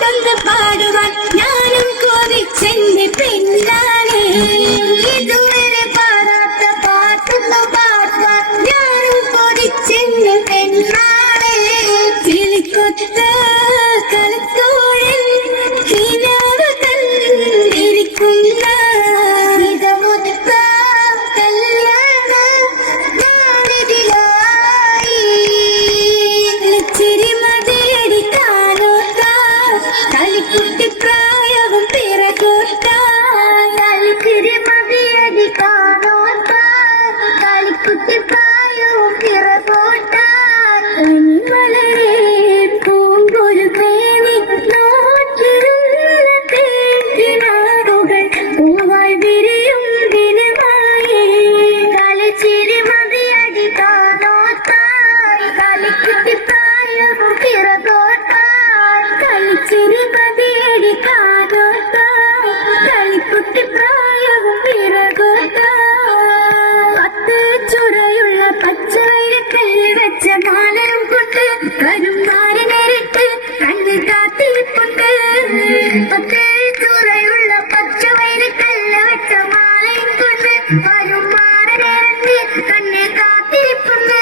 പാട്ടൊന്ന് പാടുവാൻ ഞാനും കൊതിച്ചെന്റെ പെണ്ണാണ്. ഇതുവരെ പാടാത്ത പാട്ടൊന്ന് പാടുവാൻ ഞാനും കൊതിച്ചെന്റെ പെണ്ണാണ്. കിളിക്കൊത്ത കളത്തോഴൻ കിനാവ് കണ്ടിരിക്കുന്ന ഇതമൊത്ത കല്യാണ നാളിലായി ചിരിമതിയടി കാലോത്ത കളിക്കുട്ടി പ്രായവും പിറകോത്ത ചിരിമതിയടി കാലോത്ത കളിക്കുട്ടി പ്രായവും പിറകോത്ത വളരെ പൂങ്കൊരു തേനി നോക്കിരുന്ന തേക്കിനാറുകൾ പൂവായി വിരിയും ദിനമായി കളിച്ചിരിമതിയടി കാലോത്തായി കളിക്കുട്ടി പ്രായവും പിറകോത്തായി കളിച്ചിരിമതിയടി കാലോത്തായി കളിക്കുട്ടി പ്രായവും പിറകോത്തായി പത്ത് ചുരയുള്ള പച്ചവൈരക്കല്ലിൽ വെച്ച മാലയും കൊണ്ട് കരുമാരി നേരിട്ട് കണ്ണ് കാത്തിരിപ്പുണ്ട്. പത്ത് ചുരയുള്ള പച്ചവൈരക്കല്ല് വെച്ച മാലയും കൊണ്ട് കരുമാരി നേരിട്ട് കണ്ണ് കാത്തിരിപ്പുണ്ട്.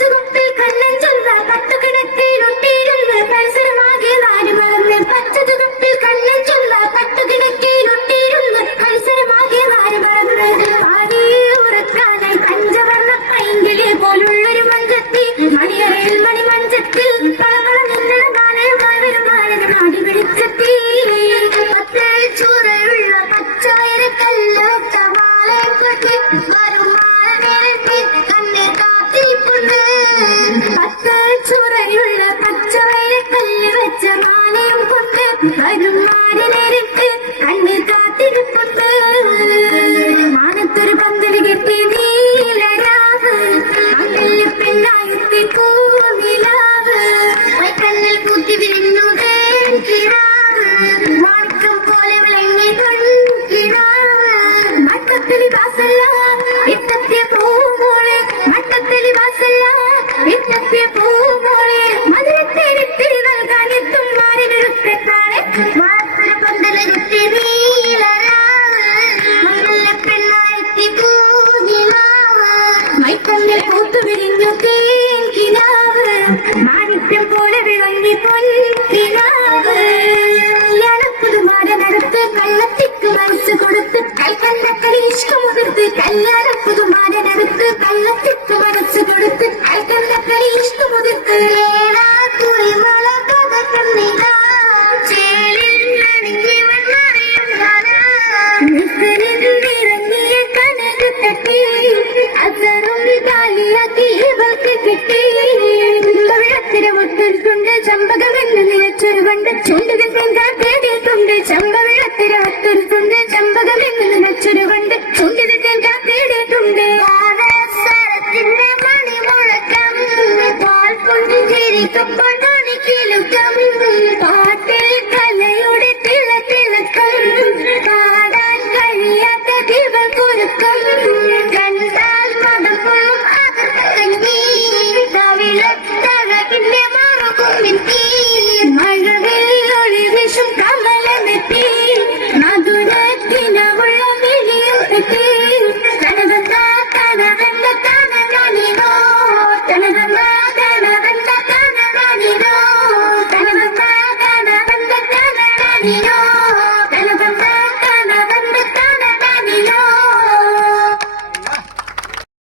ചുവപ്പിൽ കണ്ണൻ ചൊല്ല പട്ടുകിടക്കയിലൊട്ടിയിരുന്ന് മത്സരമാകെ നാല് മറന്ന് പച്ച ചുവപ്പിൽ കണ്ണൻ ചൊല്ല പട്ടുകിടക്കയിലൊട്ടിയിരുന്ന് മത്സരമാകെ നാല് മറന്ന് ആരെയെ ഉറക്കാനായി പഞ്ചവർണ്ണ പൈങ്കിളി പോലുള്ളൊരു മഞ്ചത്തി മണിയറയിൽ മണിമഞ്ചത്തിൽ പളവള നിന്നട മാലയുമായി വരും മാലകൾ നാടി പിടിച്ചെത്തി. പത്ത് ചൂരയുള്ള പച്ചവൈരക്കല്ല് വെച്ച മാലയും കൊണ്ട് വരും മാല നേരത്തെ കണ്ണ് കാത്തിരിപ്പുണ്ട്. പത്ത് ചൂരയുള്ള പച്ചവൈരക്കല്ല് വെച്ച മാലയും കൊണ്ട് വരും മാല നേരിട്ട് കണ്ണ് കാത്തിരിപ്പുണ്ട്. മാനത്തൊരു പന്തല് കെട്ടി നീലരാവ് മംഗല്യ പെണ്ണായെത്തി പൂനിലാവ് വൈക്കണ്ണിൽ കൂത്തി വിരിഞ്ഞു കിടാവ് മാണിക്കം പോലെ വിളങ്ങി കിടാവ് മട്ടത്തലി വാസല്ല ഇത്തത്തിയ പൂമോളെ മട്ടത്തലി വാസല്ല ഇത്തത്തിയ പൂമോളെ മധുരത്തേരിത്തി നൽകാൻ എത്തും മാറിനൊരുത്താളെ മാനത്തൊരു പന്തല് കെട്ടി നീലരാവ് മംഗല്യ പെണ്ണായെത്തി പൂനിലാവ് മൈക്കണ്ണിൽ പൂത്തു വിരിഞ്ഞു കിടാവ് മാണിക്യം പോലെ വിളങ്ങി പൊൻകിടാവ് കല്യാണപ്പുതുമാരനടുത്ത് കള്ളത്തിക്ക് മനസ്സ് കൊടുത്ത് കൽക്കണ്ടക്കടി ഇഷ്ടമുതിർത്ത് കല്യാണപ്പുതുമാരനടുത്ത് കള്ളത്തിക്ക് മനസ്സ് കൊടുത്ത് കൽക്കണ്ടക്കടി ഇഷ്ടമുതിർത്ത് കുറിമല പതക്കണ്ണിതാ ചേലിൽ നിറങ്ങിയ കനക് തട്ടി അസറും കാലിയാക്കി ഇവൾക്ക് കിട്ടി വെള്ളത്തിര മുട്ടിൽ കൊണ്ട് ചമ്പകമെന്ന് നിലച്ചൊരു കണ്ട് ചുണ്ട്